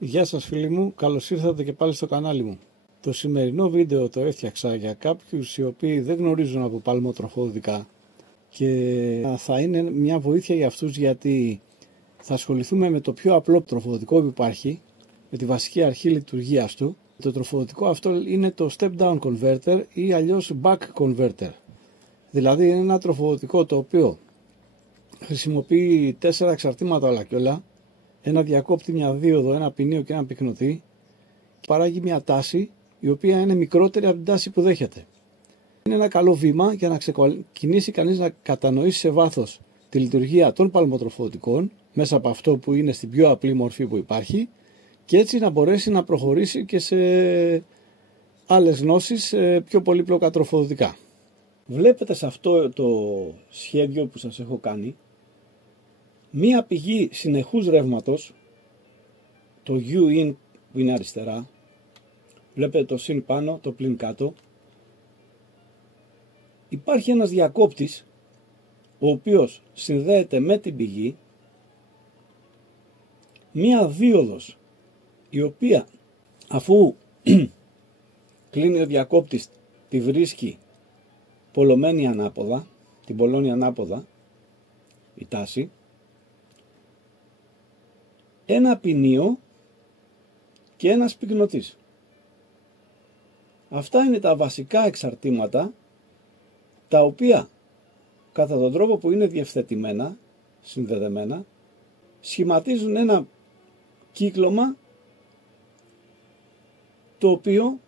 Γεια σας φίλοι μου, καλώς ήρθατε και πάλι στο κανάλι μου. Το σημερινό βίντεο το έφτιαξα για κάποιους οι οποίοι δεν γνωρίζουν από παλμοτροφοδοτικά και θα είναι μια βοήθεια για αυτούς, γιατί θα ασχοληθούμε με το πιο απλό τροφοδοτικό που υπάρχει, με τη βασική αρχή λειτουργίας του. Το τροφοδοτικό αυτό είναι το step down converter ή αλλιώς back converter. Δηλαδή είναι ένα τροφοδοτικό το οποίο χρησιμοποιεί 4 εξαρτήματα όλα και όλα, ένα διακόπτη, μια δίωδο, ένα ποινίο και ένα πυκνοτή, και παράγει μια τάση η οποία είναι μικρότερη από την τάση που δέχεται. Είναι ένα καλό βήμα για να ξεκινήσει κανείς να κατανοήσει σε βάθος τη λειτουργία των παλμοτροφοδοτικών μέσα από αυτό που είναι στην πιο απλή μορφή που υπάρχει, και έτσι να μπορέσει να προχωρήσει και σε άλλες γνώσεις πιο πολύπλοκα τροφοδοτικά. Βλέπετε σε αυτό το σχέδιο που σας έχω κάνει μία πηγή συνεχούς ρεύματος, το U-in που είναι αριστερά, βλέπετε το συν πάνω, το πλην κάτω. Υπάρχει ένας διακόπτης ο οποίος συνδέεται με την πηγή, μία δίωδος η οποία αφού κλείνει ο διακόπτης τη βρίσκει πολλωμένη ανάποδα, την πολλώνει ανάποδα η τάση, ένα ποινίο και ένας πυκνοτής. Αυτά είναι τα βασικά εξαρτήματα, τα οποία κατά τον τρόπο που είναι διευθετημένα, συνδεδεμένα, σχηματίζουν ένα κύκλωμα το οποίο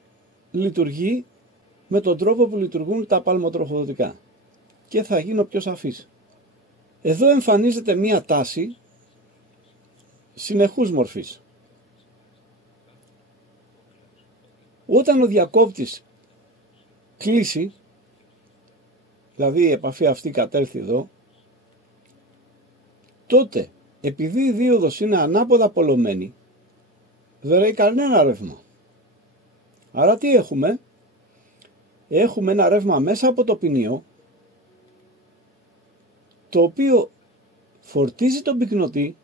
λειτουργεί με τον τρόπο που λειτουργούν τα παλμοτροφοδοτικά. Και θα γίνω πιο σαφής. Εδώ εμφανίζεται μία τάση συνεχούς μορφής. Όταν ο διακόπτης κλείσει, δηλαδή η επαφή αυτή κατέλθει εδώ, τότε επειδή η δίωδος είναι ανάποδα πολλωμένη, δεν ρέει κανένα ρεύμα. Άρα τι έχουμε? Έχουμε ένα ρεύμα μέσα από το ποινίο, το οποίο φορτίζει τον πυκνοτή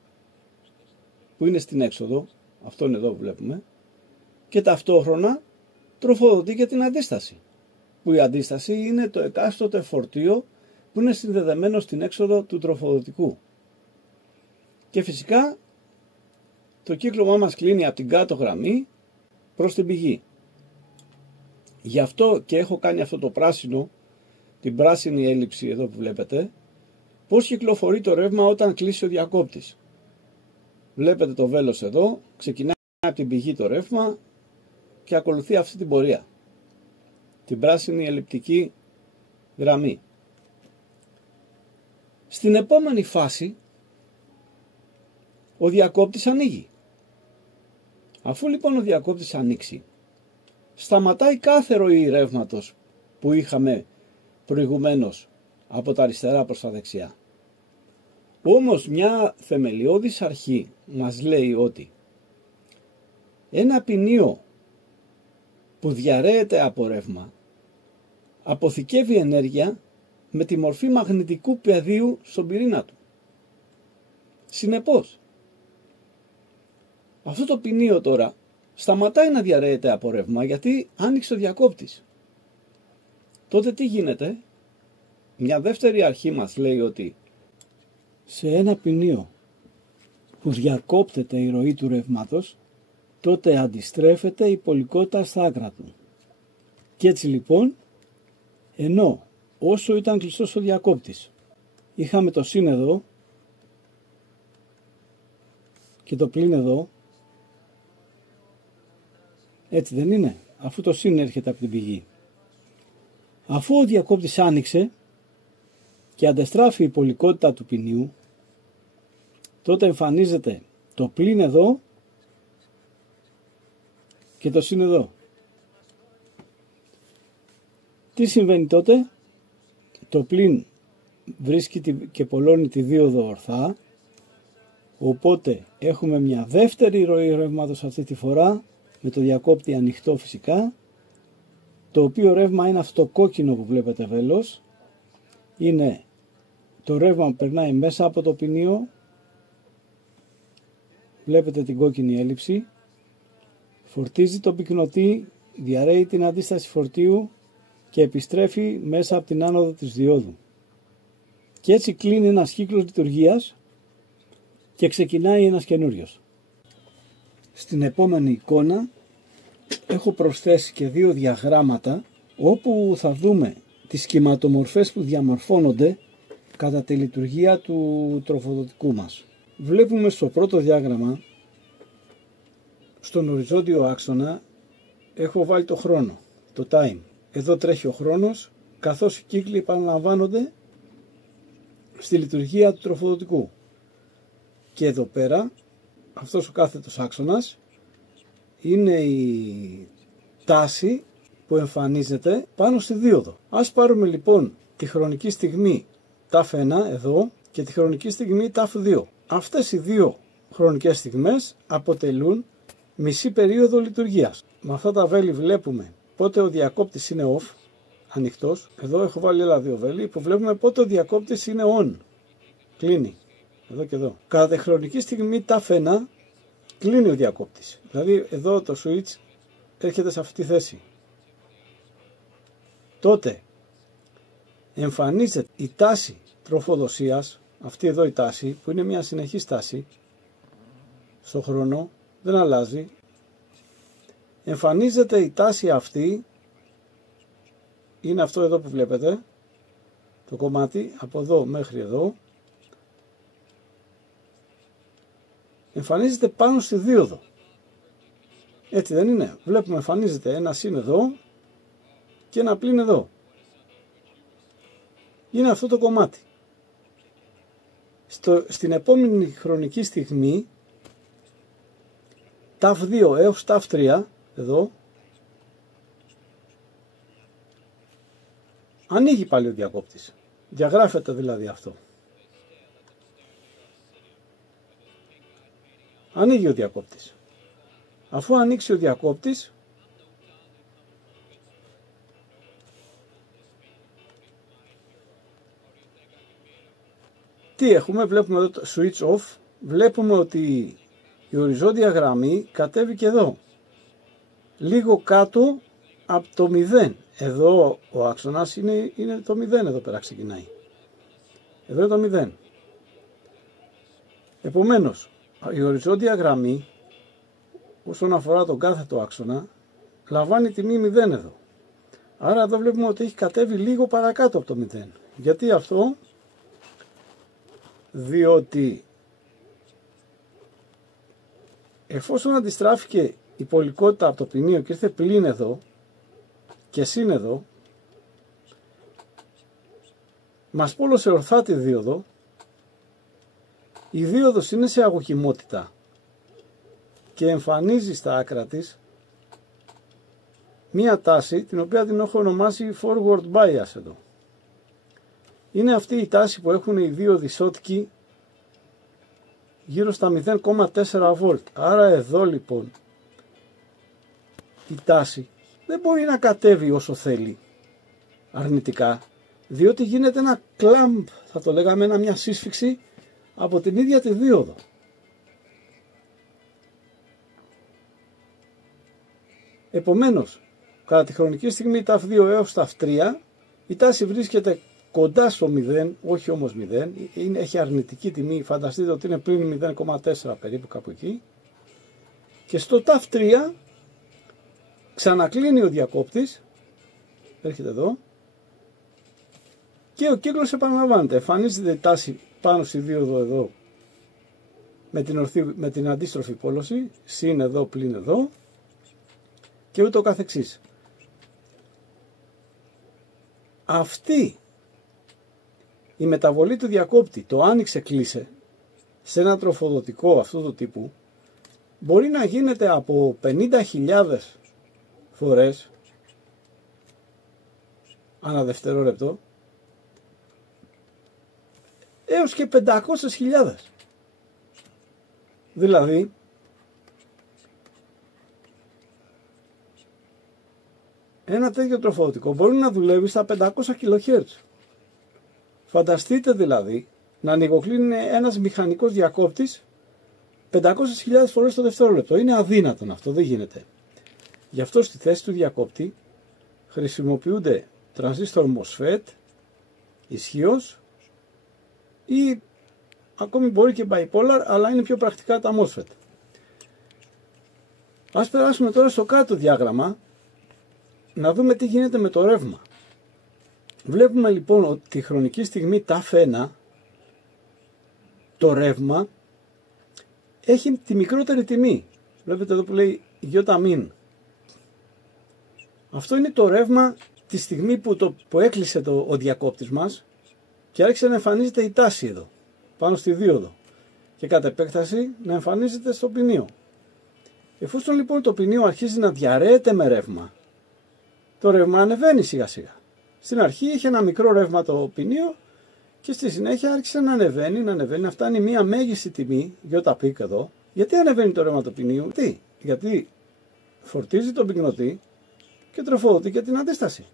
που είναι στην έξοδο, αυτόν εδώ που βλέπουμε, και ταυτόχρονα τροφοδοτεί και την αντίσταση, που η αντίσταση είναι το εκάστοτε φορτίο που είναι συνδεδεμένο στην έξοδο του τροφοδοτικού. Και φυσικά το κύκλωμά μας κλείνει από την κάτω γραμμή προς την πηγή. Γι' αυτό και έχω κάνει αυτό το πράσινο, την πράσινη έλλειψη εδώ που βλέπετε, πώς κυκλοφορεί το ρεύμα όταν κλείσει ο διακόπτης. Βλέπετε το βέλος εδώ, ξεκινάει από την πηγή το ρεύμα και ακολουθεί αυτή την πορεία, την πράσινη ελλειπτική γραμμή. Στην επόμενη φάση ο διακόπτης ανοίγει. Αφού λοιπόν ο διακόπτης ανοίξει, σταματάει κάθε ροή ρεύματος που είχαμε προηγουμένως από τα αριστερά προς τα δεξιά. Όμως μια θεμελιώδης αρχή μας λέει ότι ένα ποινίο που διαρρέεται από ρεύμα αποθηκεύει ενέργεια με τη μορφή μαγνητικού πεδίου στον πυρήνα του. Συνεπώς, αυτό το ποινίο τώρα σταματάει να διαρρέεται από ρεύμα, γιατί άνοιξε ο διακόπτης. Τότε τι γίνεται? Μια δεύτερη αρχή μας λέει ότι σε ένα ποινίο που διακόπτεται η ροή του ρεύματος, τότε αντιστρέφεται η πολικότητα στα άκρα του. Και έτσι λοιπόν, ενώ όσο ήταν κλειστός ο διακόπτης, είχαμε το συν εδώ και το πλην εδώ, έτσι δεν είναι? Αφού το συν έρχεται από την πηγή. Αφού ο διακόπτης άνοιξε και αντιστράφει η πολικότητα του ποινίου, τότε εμφανίζεται το πλην εδώ και το συν εδώ. Τι συμβαίνει τότε? Το πλην βρίσκει και πολλώνει τη δίωδο ορθά, οπότε έχουμε μια δεύτερη ροή ρεύματος αυτή τη φορά, με το διακόπτη ανοιχτό φυσικά, το οποίο ρεύμα είναι αυτό το κόκκινο που βλέπετε βέλος, είναι το ρεύμα που περνάει μέσα από το ποινίο, βλέπετε την κόκκινη έλλειψη, Φορτίζει τον πυκνοτή, διαρρέει την αντίσταση φορτίου και επιστρέφει μέσα από την άνοδο της διόδου. Και έτσι κλείνει ένας κύκλος λειτουργίας και ξεκινάει ένας καινούριος. Στην επόμενη εικόνα έχω προσθέσει και δύο διαγράμματα όπου θα δούμε τις σχηματομορφές που διαμορφώνονται κατά τη λειτουργία του τροφοδοτικού μας. Βλέπουμε στο πρώτο διάγραμμα, στον οριζόντιο άξονα, έχω βάλει το χρόνο, το time. Εδώ τρέχει ο χρόνος, καθώς οι κύκλοι επαναλαμβάνονται στη λειτουργία του τροφοδοτικού. Και εδώ πέρα, αυτός ο κάθετος άξονας, είναι η τάση που εμφανίζεται πάνω στη δίωδο. Ας πάρουμε λοιπόν τη χρονική στιγμή ταφ1 εδώ και τη χρονική στιγμή ταφ2. Αυτές οι δύο χρονικές στιγμές αποτελούν μισή περίοδο λειτουργίας. Με αυτά τα βέλη βλέπουμε πότε ο διακόπτης είναι off, ανοιχτός. Εδώ έχω βάλει άλλα δύο βέλη που βλέπουμε πότε ο διακόπτης είναι on, κλείνει. Εδώ και εδώ. Κατά τη χρονική στιγμή ταφ1 κλείνει ο διακόπτης. Δηλαδή εδώ το switch έρχεται σε αυτή τη θέση. Τότε εμφανίζεται η τάση τροφοδοσίας, αυτή εδώ η τάση που είναι μια συνεχής τάση στο χρόνο, δεν αλλάζει. Εμφανίζεται η τάση αυτή, είναι αυτό εδώ που βλέπετε, το κομμάτι από εδώ μέχρι εδώ, εμφανίζεται πάνω στη δίωδο. Έτσι δεν είναι? Βλέπουμε εμφανίζεται ένα συν εδώ και ένα πλην εδώ. Είναι αυτό το κομμάτι. Στην επόμενη χρονική στιγμή, ταφ2 έως ταφ3, εδώ, ανοίγει πάλι ο διακόπτης. Διαγράφεται δηλαδή αυτό. Ανοίγει ο διακόπτης. Αφού ανοίξει ο διακόπτης, τι έχουμε? Βλέπουμε εδώ το switch off, βλέπουμε ότι η οριζόντια γραμμή κατέβηκε εδώ, λίγο κάτω από το 0. Εδώ ο άξονας είναι το 0, εδώ πέρα ξεκινάει. Εδώ είναι το 0. Επομένως, η οριζόντια γραμμή, όσον αφορά τον κάθετο άξονα, λαμβάνει τιμή 0 εδώ. Άρα εδώ βλέπουμε ότι έχει κατέβει λίγο παρακάτω από το 0. Γιατί αυτό? Διότι εφόσον αντιστράφηκε η πολικότητα από το ποινίο και ήρθε πλην εδώ και συν εδώ, μας πόλωσε ορθά τη δίωδο. Η δίωδος είναι σε αγωγιμότητα και εμφανίζει στα άκρα της μία τάση την οποία την έχω ονομάσει forward bias εδώ. Είναι αυτή η τάση που έχουν οι δύο δισότικοι γύρω στα 0,4 βολτ. Άρα εδώ λοιπόν η τάση δεν μπορεί να κατέβει όσο θέλει αρνητικά, διότι γίνεται ένα κλαμπ, θα το λέγαμε, μια σύσφυξη από την ίδια τη δίωδο. Επομένως, κατά τη χρονική στιγμή ταφ2 έως ταφ3 η τάση βρίσκεται κοντά στο 0, όχι όμως 0, έχει αρνητική τιμή, φανταστείτε ότι είναι πλην 0,4 περίπου, κάπου εκεί. Και στο ταφ3 ξανακλίνει ο διακόπτης, έρχεται εδώ και ο κύκλος επαναλαμβάνεται. Εμφανίζεται η τάση πάνω στη δίωδο εδώ με την αντίστροφη πόλωση, συν εδώ, πλην εδώ και ούτω καθεξής. Αυτή η μεταβολή του διακόπτη, το άνοιξε κλείσε, σε ένα τροφοδοτικό αυτού του τύπου, μπορεί να γίνεται από 50.000 φορές ανά δευτερόλεπτο έως και 500.000. Δηλαδή ένα τέτοιο τροφοδοτικό μπορεί να δουλεύει στα 500 kHz. Φανταστείτε δηλαδή να ανοιγοκλίνει ένας μηχανικός διακόπτης 500.000 φορές το δευτερόλεπτο. Είναι αδύνατον αυτό, δεν γίνεται. Γι' αυτό στη θέση του διακόπτη χρησιμοποιούνται τρανζίστορ MOSFET ισχύως ή ακόμη μπορεί και bipolar, αλλά είναι πιο πρακτικά τα MOSFET. Ας περάσουμε τώρα στο κάτω διάγραμμα να δούμε τι γίνεται με το ρεύμα. Βλέπουμε λοιπόν ότι τη χρονική στιγμή ταφ1 το ρεύμα έχει τη μικρότερη τιμή. Βλέπετε εδώ που λέει γιοταμίν. Αυτό είναι το ρεύμα τη στιγμή που έκλεισε ο διακόπτης μας και άρχισε να εμφανίζεται η τάση εδώ, πάνω στη δίωδο και κατ' επέκταση να εμφανίζεται στο ποινίο. Εφόσον λοιπόν το ποινίο αρχίζει να διαρρέεται με ρεύμα, το ρεύμα ανεβαίνει σιγά σιγά. Στην αρχή είχε ένα μικρό ρεύμα το ποινίο και στη συνέχεια άρχισε να ανεβαίνει, να φτάνει μία μέγιστη τιμή, γιοταπίκ εδώ. Γιατί ανεβαίνει το ρεύμα του ποινίου? Γιατί φορτίζει τον πυκνοτή και τροφοδοτεί και την αντίσταση.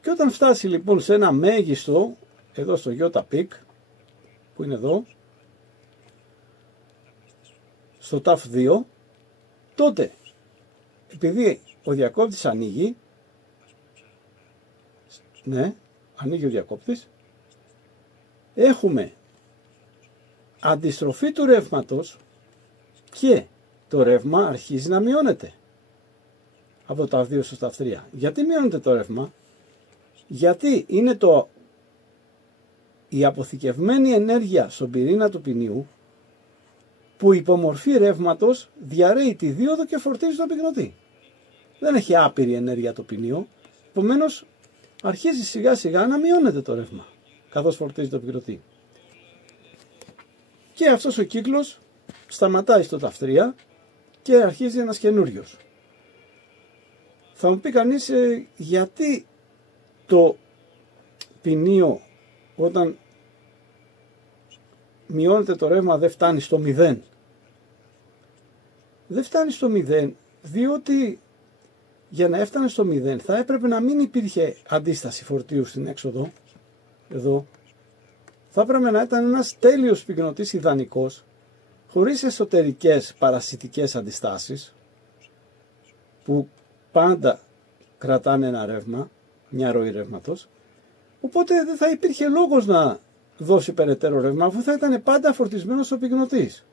Και όταν φτάσει λοιπόν σε ένα μέγιστο, εδώ στο γιοταπίκ, που είναι εδώ, στο ταφ2, τότε επειδή ο διακόπτης ανοίγει, ανοίγει ο διακόπτης, έχουμε αντιστροφή του ρεύματος και το ρεύμα αρχίζει να μειώνεται από το ταφ2 στο ταφ3. Γιατί μειώνεται το ρεύμα? Γιατί είναι η αποθηκευμένη ενέργεια στον πυρήνα του ποινίου που υπομορφή ρεύματος διαρρέει τη δίωδο και φορτίζει τον πυκνοτή. Δεν έχει άπειρη ενέργεια το ποινίο, επομένως αρχίζει σιγά σιγά να μειώνεται το ρεύμα καθώς φορτίζει το πυκνοτή. Και αυτός ο κύκλος σταματάει στο ταφ3 και αρχίζει ένας καινούριος. Θα μου πει κανείς γιατί το ποινίο όταν μειώνεται το ρεύμα δεν φτάνει στο 0? Δεν φτάνει στο 0 διότι για να έφτανε στο 0 θα έπρεπε να μην υπήρχε αντίσταση φορτίου στην έξοδο. Εδώ θα έπρεπε να ήταν ένας τέλειος πυκνοτής ιδανικός, χωρίς εσωτερικές παρασιτικές αντιστάσεις που πάντα κρατάνε ένα ρεύμα, μια ροή ρεύματος, οπότε δεν θα υπήρχε λόγος να δώσει περαιτέρω ρεύμα, αφού θα ήταν πάντα φορτισμένος ο πυκνοτής.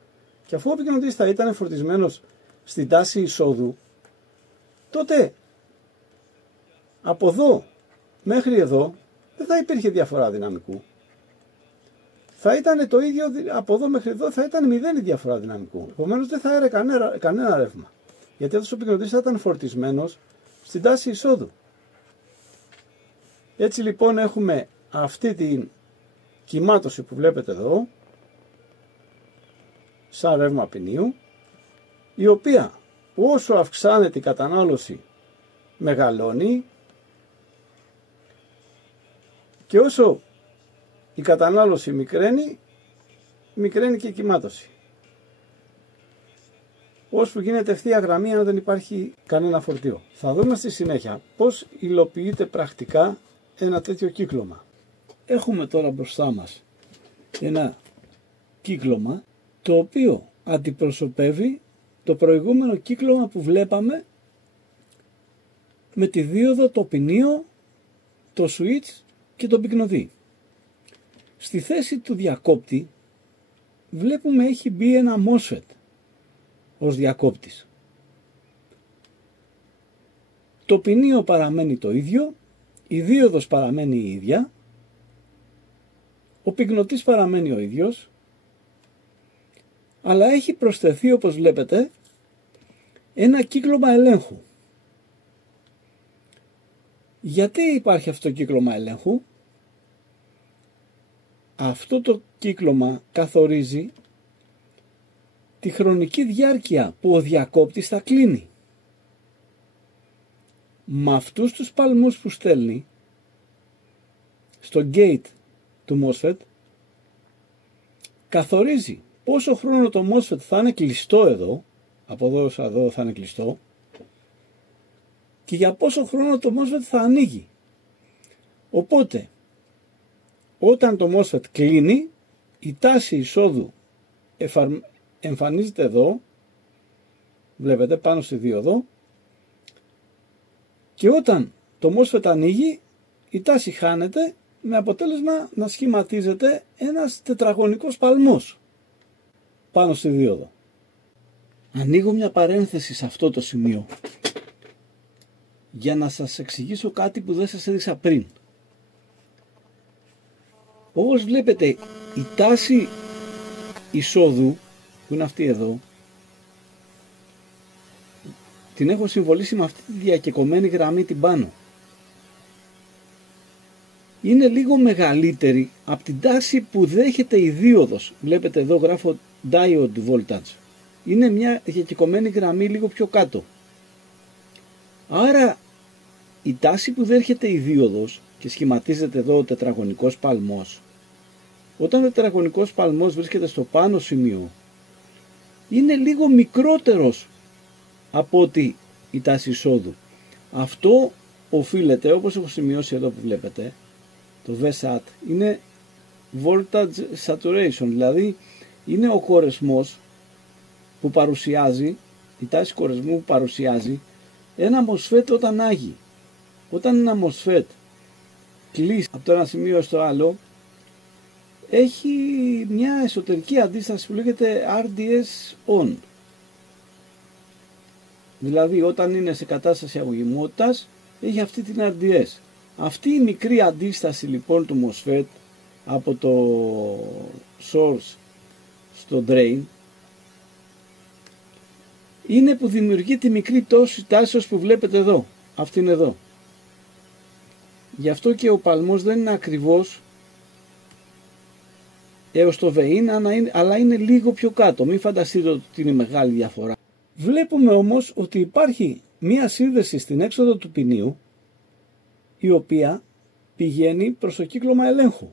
Και αφού ο πυκνοτής θα ήταν φορτισμένος στην τάση εισόδου, τότε από εδώ μέχρι εδώ δεν θα υπήρχε διαφορά δυναμικού. Θα ήταν το ίδιο, από εδώ μέχρι εδώ θα ήταν 0 η διαφορά δυναμικού. Επομένως δεν θα έρε κανένα ρεύμα. Γιατί αυτός ο πυκνοτής θα ήταν φορτισμένος στην τάση εισόδου. Έτσι λοιπόν έχουμε αυτή την κυμάτωση που βλέπετε εδώ, σαν ρεύμα ποινίου, η οποία όσο αυξάνεται η κατανάλωση μεγαλώνει και όσο η κατανάλωση μικραίνει και η κυμάτωση. Ώσπου γίνεται ευθεία γραμμή αν δεν υπάρχει κανένα φορτίο. Θα δούμε στη συνέχεια πώς υλοποιείται πρακτικά ένα τέτοιο κύκλωμα. Έχουμε τώρα μπροστά μας ένα κύκλωμα το οποίο αντιπροσωπεύει το προηγούμενο κύκλωμα που βλέπαμε με τη δίωδο, το ποινίο, το switch και το πυκνοτή. Στη θέση του διακόπτη βλέπουμε έχει μπει ένα MOSFET ως διακόπτης. Το ποινίο παραμένει το ίδιο, η δίωδος παραμένει η ίδια, ο πυκνοτής παραμένει ο ίδιος, αλλά έχει προσθεθεί, όπως βλέπετε, ένα κύκλωμα ελέγχου. Γιατί υπάρχει αυτό το κύκλωμα ελέγχου? Αυτό το κύκλωμα καθορίζει τη χρονική διάρκεια που ο διακόπτης θα κλείνει. Με αυτούς τους παλμούς που στέλνει στο gate του MOSFET καθορίζει πόσο χρόνο το MOSFET θα είναι κλειστό εδώ, από εδώ ως εδώ θα είναι κλειστό, και για πόσο χρόνο το MOSFET θα ανοίγει. Οπότε όταν το MOSFET κλείνει, η τάση εισόδου εμφανίζεται εδώ, βλέπετε, πάνω στη δίωδο, και όταν το MOSFET ανοίγει, η τάση χάνεται, με αποτέλεσμα να σχηματίζεται ένας τετραγωνικός παλμός πάνω στη δίωδο. Ανοίγω μια παρένθεση σε αυτό το σημείο για να σας εξηγήσω κάτι που δεν σας έδειξα πριν. Όπως βλέπετε, η τάση εισόδου, που είναι αυτή εδώ, την έχω συμβολήσει με αυτή τη διακεκομένη γραμμή την πάνω. Είναι λίγο μεγαλύτερη από την τάση που δέχεται η δίωδος. Βλέπετε εδώ γράφω diode voltage. Είναι μια διακεκομένη γραμμή λίγο πιο κάτω. Άρα η τάση που δέχεται η δίωδος και σχηματίζεται εδώ ο τετραγωνικός παλμός, όταν ο τετραγωνικός παλμός βρίσκεται στο πάνω σημείο, είναι λίγο μικρότερος από ότι η τάση εισόδου. Αυτό οφείλεται, όπως έχω σημειώσει εδώ που βλέπετε, το VSAT είναι voltage saturation, δηλαδή είναι ο κορεσμός που παρουσιάζει, η τάση κορεσμού που παρουσιάζει ένα MOSFET όταν άγει. Όταν ένα MOSFET κλείσει από το ένα σημείο στο άλλο, έχει μια εσωτερική αντίσταση που λέγεται RDS on. Δηλαδή όταν είναι σε κατάσταση αγωγημότητας έχει αυτή την RDS. Αυτή η μικρή αντίσταση λοιπόν του MOSFET από το source στο drain είναι που δημιουργεί τη μικρή τάση που βλέπετε εδώ. Αυτή είναι εδώ. Γι' αυτό και ο παλμός δεν είναι ακριβώς έως το VIN, αλλά είναι λίγο πιο κάτω. Μην φανταστείτε ότι είναι μεγάλη διαφορά. Βλέπουμε όμως ότι υπάρχει μία σύνδεση στην έξοδο του ποινίου, η οποία πηγαίνει προς το κύκλωμα ελέγχου.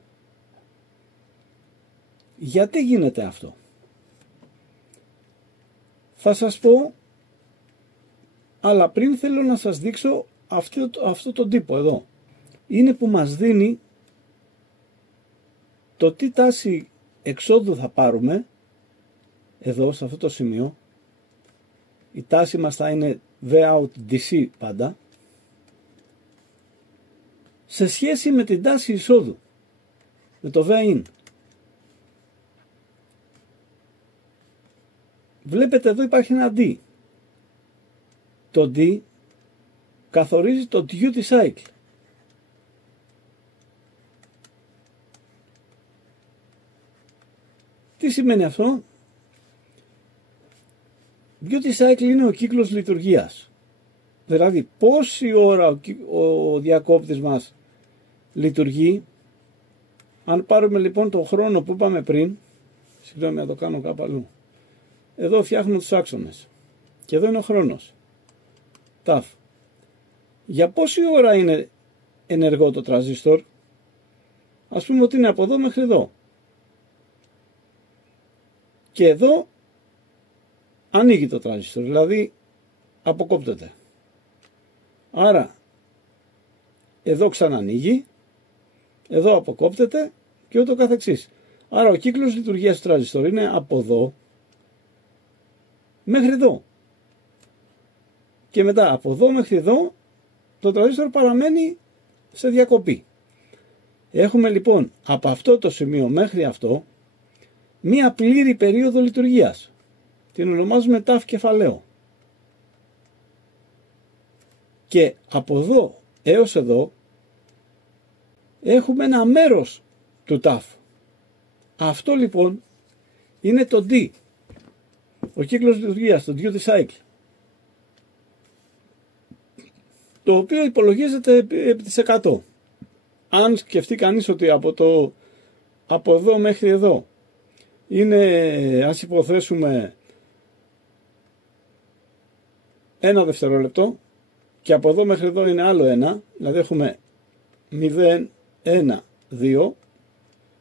Γιατί γίνεται αυτό? Θα σας πω, αλλά πριν θέλω να σας δείξω αυτό τον τύπο εδώ. Είναι που μας δίνει το τι τάση εξόδου θα πάρουμε εδώ σε αυτό το σημείο. Η τάση μας θα είναι Vout DC πάντα, σε σχέση με την τάση εισόδου, με το VIN. Βλέπετε εδώ υπάρχει ένα D. Το D καθορίζει το duty cycle. Τι σημαίνει αυτό? Duty cycle είναι ο κύκλος λειτουργίας. Δηλαδή πόση ώρα ο διακόπτης μας λειτουργεί. Αν πάρουμε λοιπόν τον χρόνο που είπαμε πριν, συγγνώμη να το κάνω κάπου αλλού, εδώ φτιάχνουμε τους άξονες και εδώ είναι ο χρόνος, ταφ. Για πόση ώρα είναι ενεργό το τραζίστορ? Ας πούμε ότι είναι από εδώ μέχρι εδώ, και εδώ ανοίγει το τραζίστορ, δηλαδή αποκόπτεται. Άρα εδώ ξανανοίγει, εδώ αποκόπτεται και ούτω καθεξής. Άρα ο κύκλος λειτουργίας του τραζίστορ είναι από εδώ μέχρι εδώ. Και μετά από εδώ μέχρι εδώ το τραζίστορ παραμένει σε διακοπή. Έχουμε λοιπόν από αυτό το σημείο μέχρι αυτό μία πλήρη περίοδο λειτουργίας. Την ονομάζουμε ταφ κεφαλαίο. Και από εδώ έως εδώ έχουμε ένα μέρος του ταφ. Αυτό λοιπόν είναι το D, ο κύκλος λειτουργίας, το duty cycle, το οποίο υπολογίζεται επί της 100. Αν σκεφτεί κανείς ότι από εδώ μέχρι εδώ είναι, ας υποθέσουμε, 1 δευτερόλεπτο, και από εδώ μέχρι εδώ είναι άλλο 1, δηλαδή έχουμε 0, 1, 2,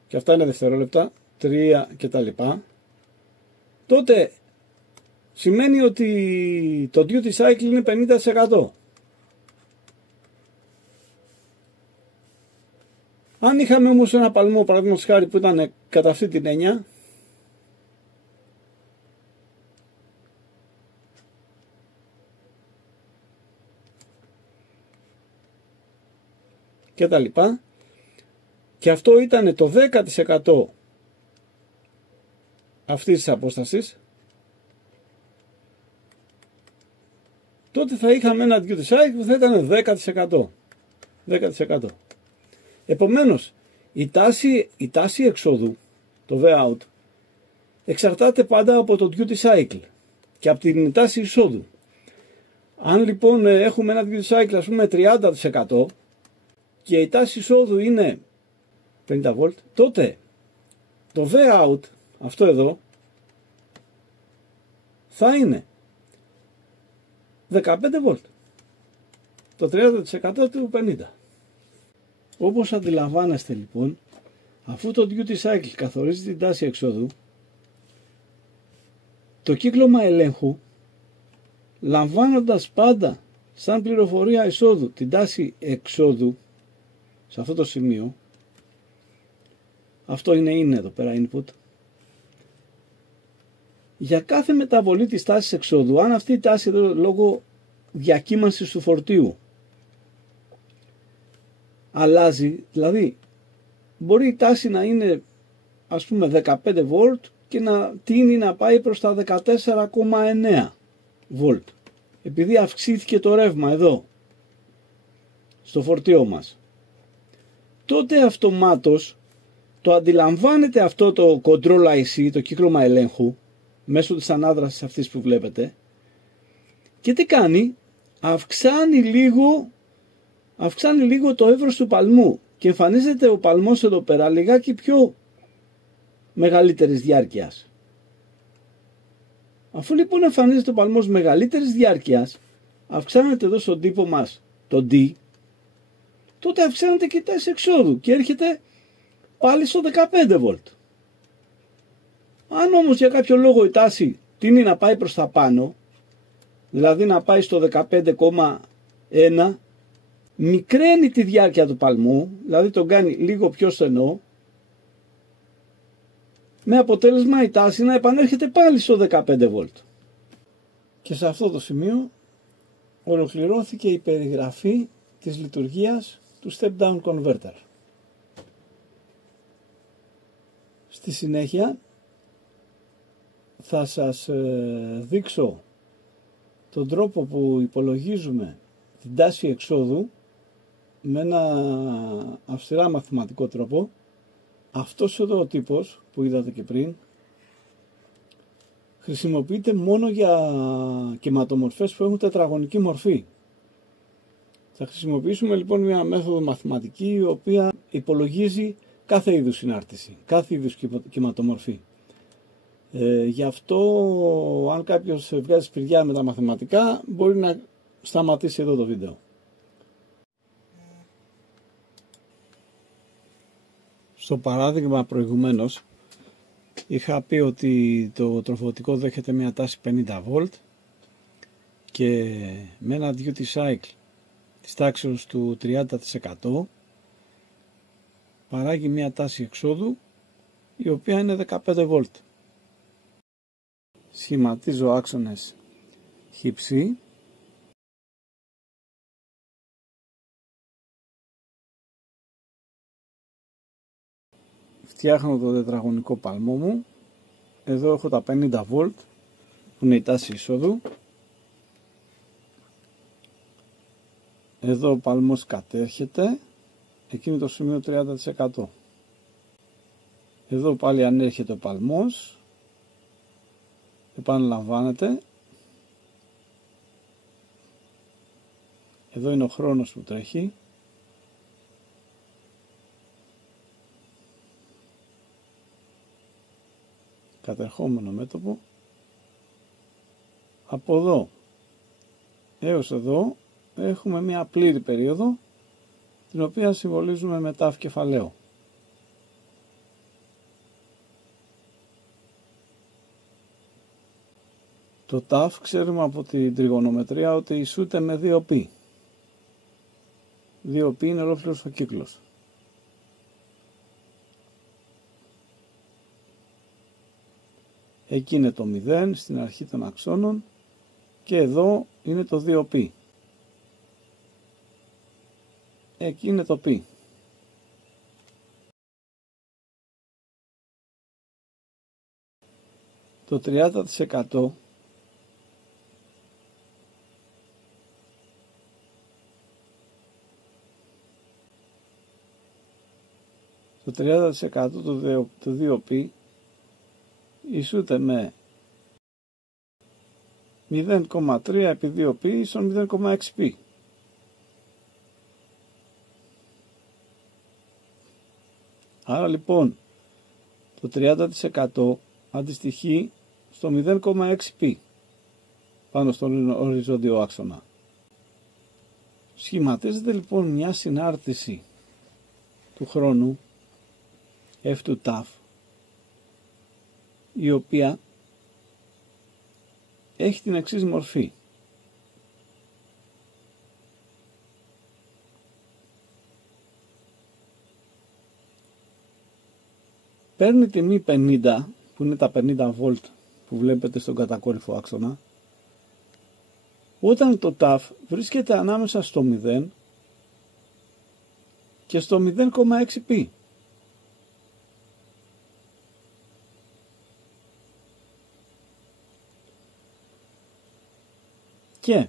και αυτά είναι δευτερόλεπτα, 3 κτλ. Τότε σημαίνει ότι το duty cycle είναι 50%. Αν είχαμε όμως ένα παλμό, παραδείγματος χάρη, που ήταν κατά αυτή την έννοια, και τα λοιπά, και αυτό ήταν το 10% αυτής της απόστασης, τότε θα είχαμε ένα duty cycle που θα ήταν 10%. 10%. Επομένως, η τάση εξόδου, το V-out, εξαρτάται πάντα από το duty cycle και από την τάση εισόδου. Αν λοιπόν έχουμε ένα duty cycle, ας πούμε 30% και η τάση εισόδου είναι 50 volt, τότε το V-out, αυτό εδώ, θα είναι 15 volt. Το 30% του 50. Όπως αντιλαμβάνεστε λοιπόν, αφού το duty cycle καθορίζει την τάση εξόδου, το κύκλωμα ελέγχου, λαμβάνοντας πάντα σαν πληροφορία εισόδου την τάση εξόδου, σε αυτό το σημείο, αυτό είναι εδώ πέρα input, για κάθε μεταβολή της τάσης εξόδου, αν αυτή η τάση εδώ λόγω διακύμανσης του φορτίου αλλάζει, δηλαδή μπορεί η τάση να είναι ας πούμε 15 volt και να τείνει να πάει προς τα 14,9 volt, επειδή αυξήθηκε το ρεύμα εδώ στο φορτίο μας, τότε αυτομάτως το αντιλαμβάνεται αυτό το control IC, το κύκλωμα ελέγχου, μέσω της ανάδρασης αυτής που βλέπετε, και τι κάνει, αυξάνει λίγο το εύρος του παλμού και εμφανίζεται ο παλμός εδώ πέρα λιγάκι πιο μεγαλύτερης διάρκειας. Αφού λοιπόν εμφανίζεται ο παλμός μεγαλύτερης διάρκειας, αυξάνεται εδώ στον τύπο μας το D, τότε αυξάνεται και η τάση εξόδου και έρχεται πάλι στο 15 volt. Αν όμως για κάποιο λόγο η τάση τείνει να πάει προς τα πάνω, δηλαδή να πάει στο 15,1, μικραίνει τη διάρκεια του παλμού, δηλαδή τον κάνει λίγο πιο στενό, με αποτέλεσμα η τάση να επανέρχεται πάλι στο 15 volt. Και σε αυτό το σημείο ολοκληρώθηκε η περιγραφή της λειτουργίας του Step Down Converter. Στη συνέχεια θα σας δείξω τον τρόπο που υπολογίζουμε την τάση εξόδου με ένα αυστηρά μαθηματικό τρόπο. Αυτός εδώ ο τύπος που είδατε και πριν χρησιμοποιείται μόνο για κυματομορφές που έχουν τετραγωνική μορφή. Θα χρησιμοποιήσουμε λοιπόν μια μέθοδο μαθηματική η οποία υπολογίζει κάθε είδους συνάρτηση, κάθε είδους κυματομορφή. Γι' αυτό αν κάποιος βγάζει σπηριά με τα μαθηματικά μπορεί να σταματήσει εδώ το βίντεο. Στο παράδειγμα προηγουμένως είχα πει ότι το τροφοδοτικό δέχεται μια τάση 50 volt και με ένα duty cycle της τάξης του 30% παράγει μια τάση εξόδου η οποία είναι 15 volt. Σχηματίζω άξονες χυψή φτιάχνω το τετραγωνικό παλμό μου. Εδώ έχω τα 50 volt που είναι η τάση εισόδου. Εδώ ο παλμός κατέρχεται, εκείνο το σημείο 30%. Εδώ πάλι ανέρχεται ο παλμός, επαναλαμβάνεται. Εδώ είναι ο χρόνος που τρέχει. Κατερχόμενο μέτωπο. Από εδώ έως εδώ έχουμε μια πλήρη περίοδο την οποία συμβολίζουμε με τάφ κεφαλαίο. Το τάφ ξέρουμε από την τριγωνομετρία ότι ισούται με 2π. 2π είναι ολόκληρος ο κύκλος. Εκεί είναι το 0 στην αρχή των αξώνων και εδώ είναι το 2π. Εκεί είναι το π. το 30% του 2π ισούται με 0,3 επί 2π ίσον 0,6π. Άρα λοιπόν το 30% αντιστοιχεί στο 0,6π πάνω στον οριζόντιο άξονα. Σχηματίζεται λοιπόν μια συνάρτηση του χρόνου F του ταφ, η οποία έχει την εξής μορφή. Παίρνει τιμή 50, που είναι τα 50 βολτ που βλέπετε στον κατακόρυφο άξονα, όταν το ταφ βρίσκεται ανάμεσα στο 0 και στο 0,6π. Και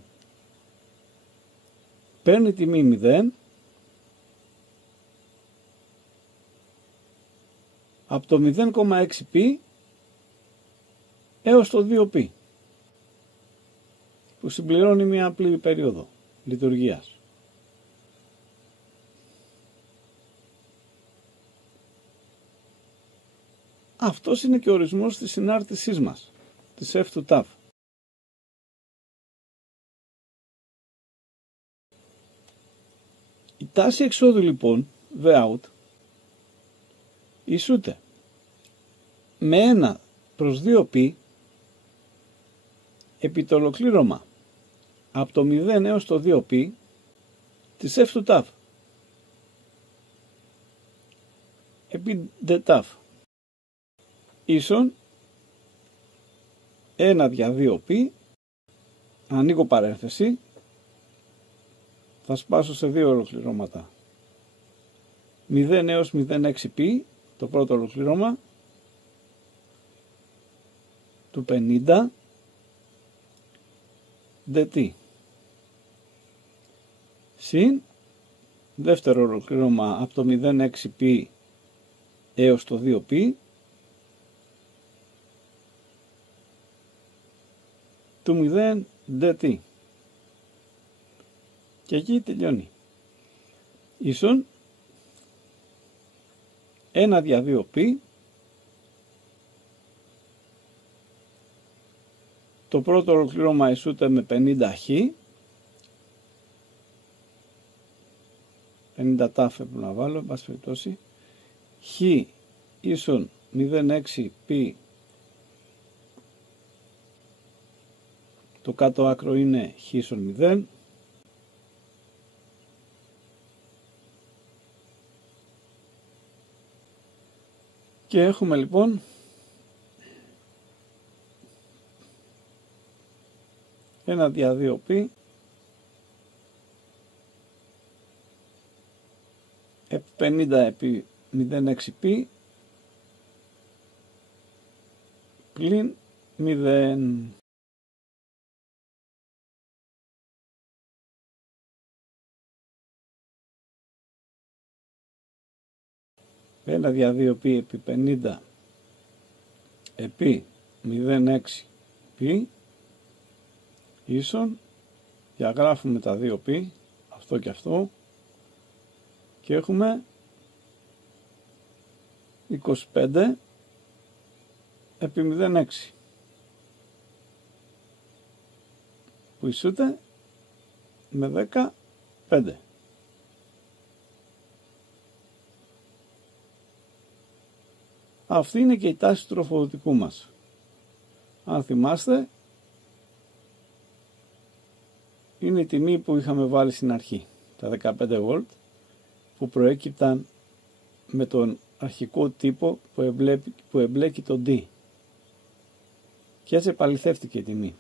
παίρνει τιμή 0 από το 0,6π έως το 2π, που συμπληρώνει μια απλή περίοδο λειτουργίας. Αυτός είναι και ο ορισμός της συνάρτησής μας, της F του ταφ. Η τάση εξόδου λοιπόν, Vout, ισούται με 1 προς 2π επί το ολοκλήρωμα από το 0 έως το 2π της F του ταφ επί δ ίσον 1 δια 2π, ανοίγω παρένθεση, θα σπάσω σε δύο ολοκληρώματα, 0 έως 0,6π το πρώτο ολοκλήρωμα του 50 dt συν δεύτερο ολοκλήρωμα από το 0,6π έως το 2π του 0 dt, και εκεί τελειώνει, ίσον 1 δια 2π το πρώτο ολοκλήρωμα ισούται με 50 χ, 50 ταφ πρέπει να βάλω, εν πάση περιπτώσει, χ ίσον 0,6π, το κάτω άκρο είναι χ ίσον 0, και έχουμε λοιπόν ένα δια 2π επί 50 επί 0,6π πλην 0. Ένα δια 2π επί 50 επί 0,6π ίσον, διαγράφουμε τα 2π, αυτό και αυτό, και έχουμε 25 επί 0,6 που ισούται με 15. Αυτή είναι και η τάση του τροφοδοτικού μας. Αν θυμάστε, είναι η τιμή που είχαμε βάλει στην αρχή, τα 15 βολτ, που προέκυπταν με τον αρχικό τύπο που εμπλέκει το D. Και έτσι επαληθεύτηκε η τιμή.